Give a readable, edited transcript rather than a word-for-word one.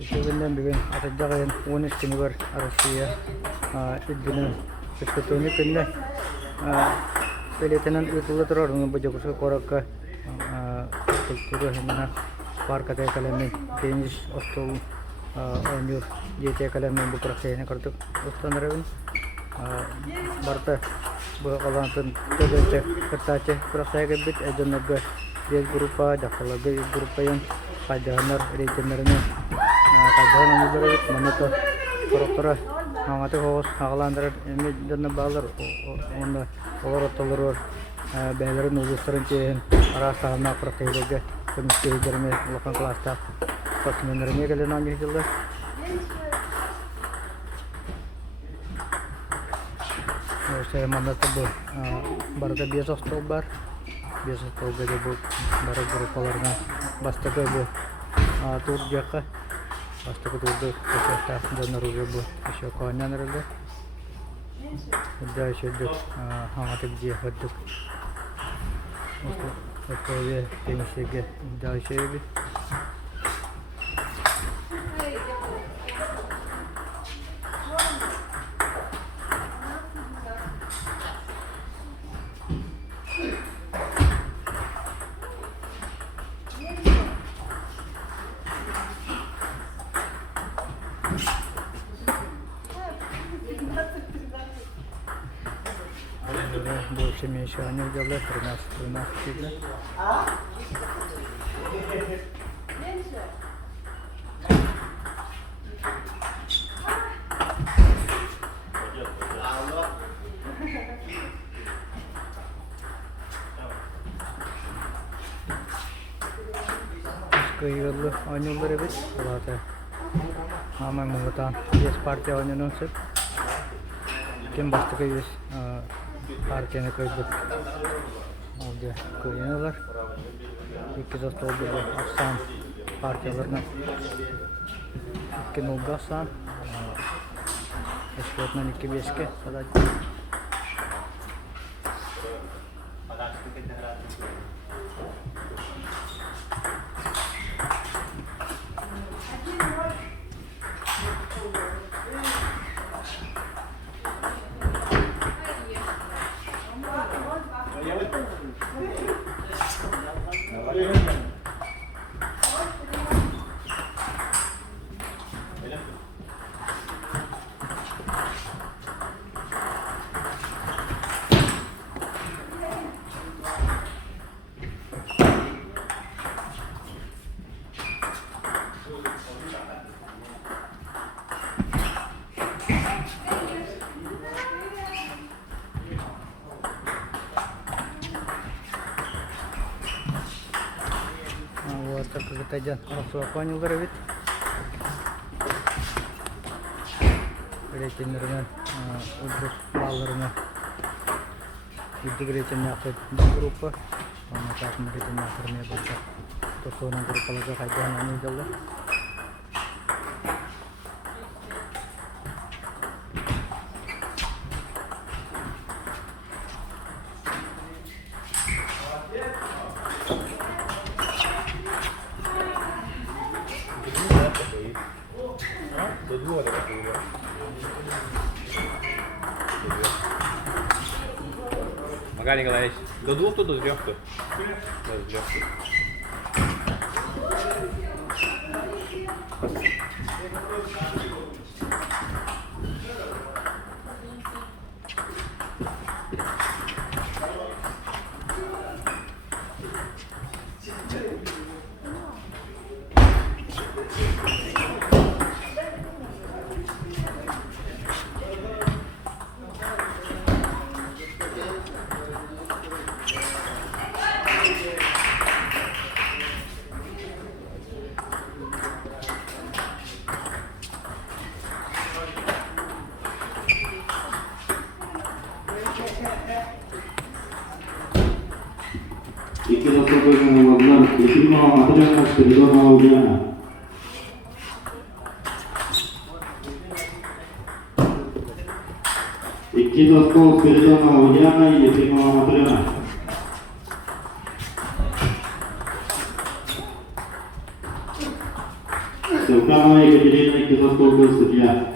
Итегенден бүгін атыдағын 13 күні бар Россия иддінің көскөтөні күнне белетінен ұтылы тұрар. Оның бұжықысы қораққа культуры хемена парк атай кәлеммен тенис остол ойныр жете кәлеммен бұл құрақтайына қыртып ұстанырығын барта бұл қалантын төбелчі қыртачы құрақтайға біт әдінлігі бес группа жақылығы группайын қайдағанар рейтендеріне қайдаған өмірлері мұныты құрықтыра аңаты қоғыз ағыландырыр әмеддені бағылыр онда олар отталыр бар бәлерін ұлыстырын кейін арастағына құрықтайдегі көмістейдеріне ұлыққан класста қосынынырыне келен аңы жылды осы мандаты бұл барда 5 остол бар 5 остолға де бұл бары группаларына бастығы бұл тур жаққа бастығы турды көшекті жанар уже бұл еще қуанан әрілді дальше өдік аңатып де өдік условия пенсияға дальше өбі больше меньше они делают 13 видно. Kıyırlı oynuyorlar evet. Zaten ama muhtemelen 5 parti oynuyorlar. Kim başta kıyır? Partiyana koyduk. Oldu koyuyorlar. 2 dost oldu bu akşam partiyalarına. 2 nolga akşam. Eşkiyatından 2-5'ke kadar. Вот так aja langsung juga rebit. Rekenerden untuk ballarına integrasinya ke grup sama saat mereka akhirnya baca tosonan grup kalau kajian ini insyaallah. Макарий Николаевич, до 2 то до 3 то? До 3. Iki dostu koyulan eğitim atacaklar sürüden alacağına. İki dostu sürüden alacağına eğitim atacaklar. Севканова Екатерина, Кизовского судья.